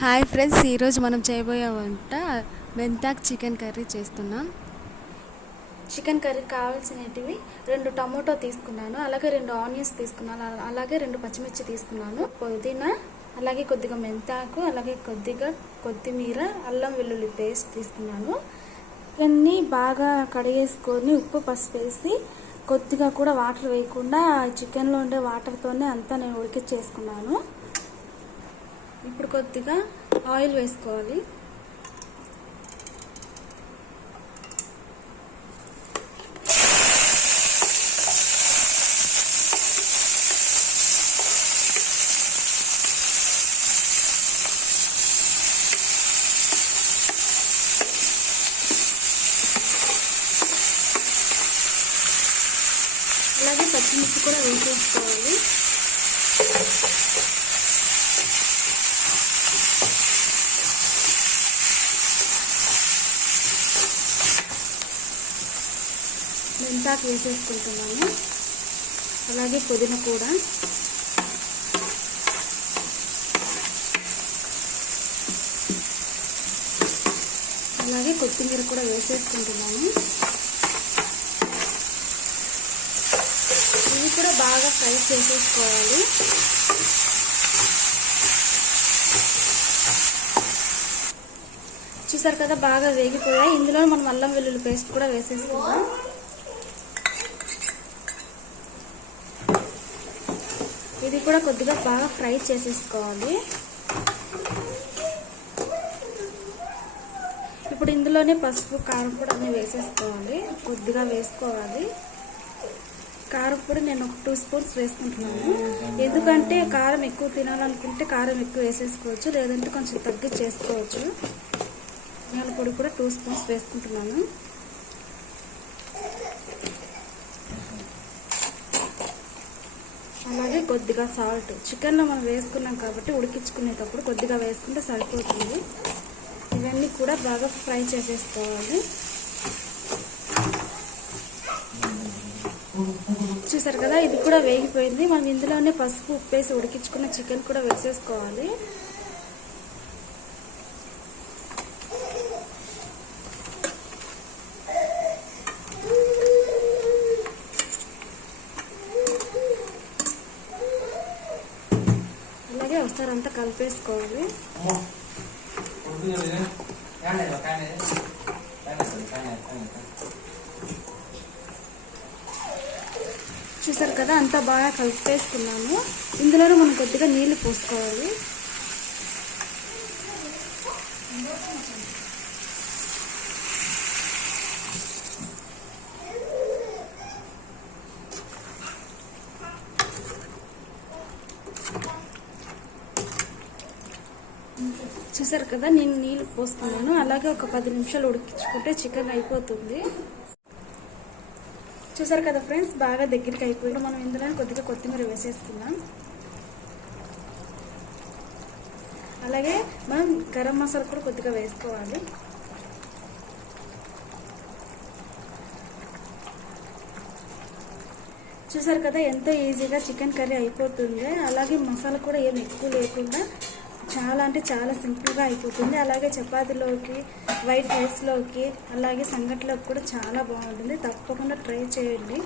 Hi friends, ఈరోజు మనం చేయబోయే వంట మెంతాక్ చికెన్ కర్రీ చేస్తున్నాం. చికెన్ కర్రీకి కావాల్సినవి 2 టమాటో తీసుకున్నాను, అలాగే 2 ఆనియన్స్ తీసుకున్నాను, అలాగే 2 పచ్చిమిర్చి తీసుకున్నాను, పుదీనా, అలాగే కొద్దిగా మెంతాకు, అలాగే కొద్దిగా కొత్తిమీర, అల్లం వెల్లుల్లి పేస్ట్ తీసుకున్నాను. ఇవన్నీ బాగా కడిగేసుకొని ఉప్పు పసుపు వేసి కొద్దిగా కూడా వాటర్ వేయకుండా చికెన్లో ఉండే వాటర్తోనే అంతా నేను ఉడికిచ్చేసుకున్నాను. ఇప్పుడు కొద్దిగా ఆయిల్ వేసుకోవాలి. అలాగే పచ్చిమిర్చి కూడా వేసేసుకోవాలి. మెంతాకు వేసేసుకుంటున్నాను, అలాగే పుదీనా కూడా, అలాగే కొత్తిమీర కూడా వేసేసుకుంటున్నాను. ఇవి కూడా బాగా ఫ్రై చేసేసుకోవాలి. చూసారు కదా, బాగా వేగిపోయాయి. ఇందులో మనం అల్లం వెల్లుల్లి పేస్ట్ కూడా వేసేసుకుందాం. ఇది కూడా కొద్దిగా బాగా ఫ్రై చేసేసుకోవాలి. ఇప్పుడు ఇందులోనే పసుపు కారం కూడా అన్నీ వేసేసుకోవాలి. కొద్దిగా వేసుకోవాలి. కారం పొడి నేను ఒక 2 స్పూన్స్ వేసుకుంటున్నాను. ఎందుకంటే కారం ఎక్కువ తినాలనుకుంటే కారం ఎక్కువ వేసేసుకోవచ్చు, లేదంటే కొంచెం తగ్గించి చేసుకోవచ్చు. ధనియాల పొడి కూడా 2 స్పూన్స్ వేసుకుంటున్నాను. అలాగే కొద్దిగా సాల్ట్, చికెన్లో మనం వేసుకున్నాం కాబట్టి ఉడికించుకునేటప్పుడు కొద్దిగా వేసుకుంటే సరిపోతుంది. ఇవన్నీ కూడా బాగా ఫ్రై చేసేసుకోవాలి. చూసారు కదా, ఇది కూడా వేగిపోయింది. మనం ఇందులోనే పసుపు ఉప్పేసి ఉడికించుకున్న చికెన్ కూడా వేసేసుకోవాలి. అలాగే ఒకసారి అంతా కలిపేసుకోవాలి. చూసారు కదా, అంతా బాగా కలిపేసుకున్నాము. ఇందులోనే మనం కొద్దిగా నీళ్లు పోసుకోవాలి. చూసారు కదా, నేను నీళ్ళు పోసుకున్నాను. అలాగే ఒక 10 నిమిషాలు ఉడికించుకుంటే చికెన్ అయిపోతుంది. చూసారు కదా ఫ్రెండ్స్, బాగా దగ్గరికి అయిపోయింది. మనం ఇందులో కొద్దిగా కొత్తిమీర వేసేసుకుందాం. అలాగే మనం గరం మసాలా కూడా కొద్దిగా వేసుకోవాలి. చూసారు కదా, ఎంతో ఈజీగా చికెన్ కర్రీ అయిపోతుంది. అలాగే మసాలా కూడా ఏం ఎక్కువ లేకుండా చాలా అంటే చాలా సింపుల్గా అయిపోతుంది. అలాగే చపాతీలోకి, వైట్ రైస్లోకి, అలాగే సంగట్లోకి కూడా చాలా బాగుంటుంది. తప్పకుండా ట్రై చేయండి.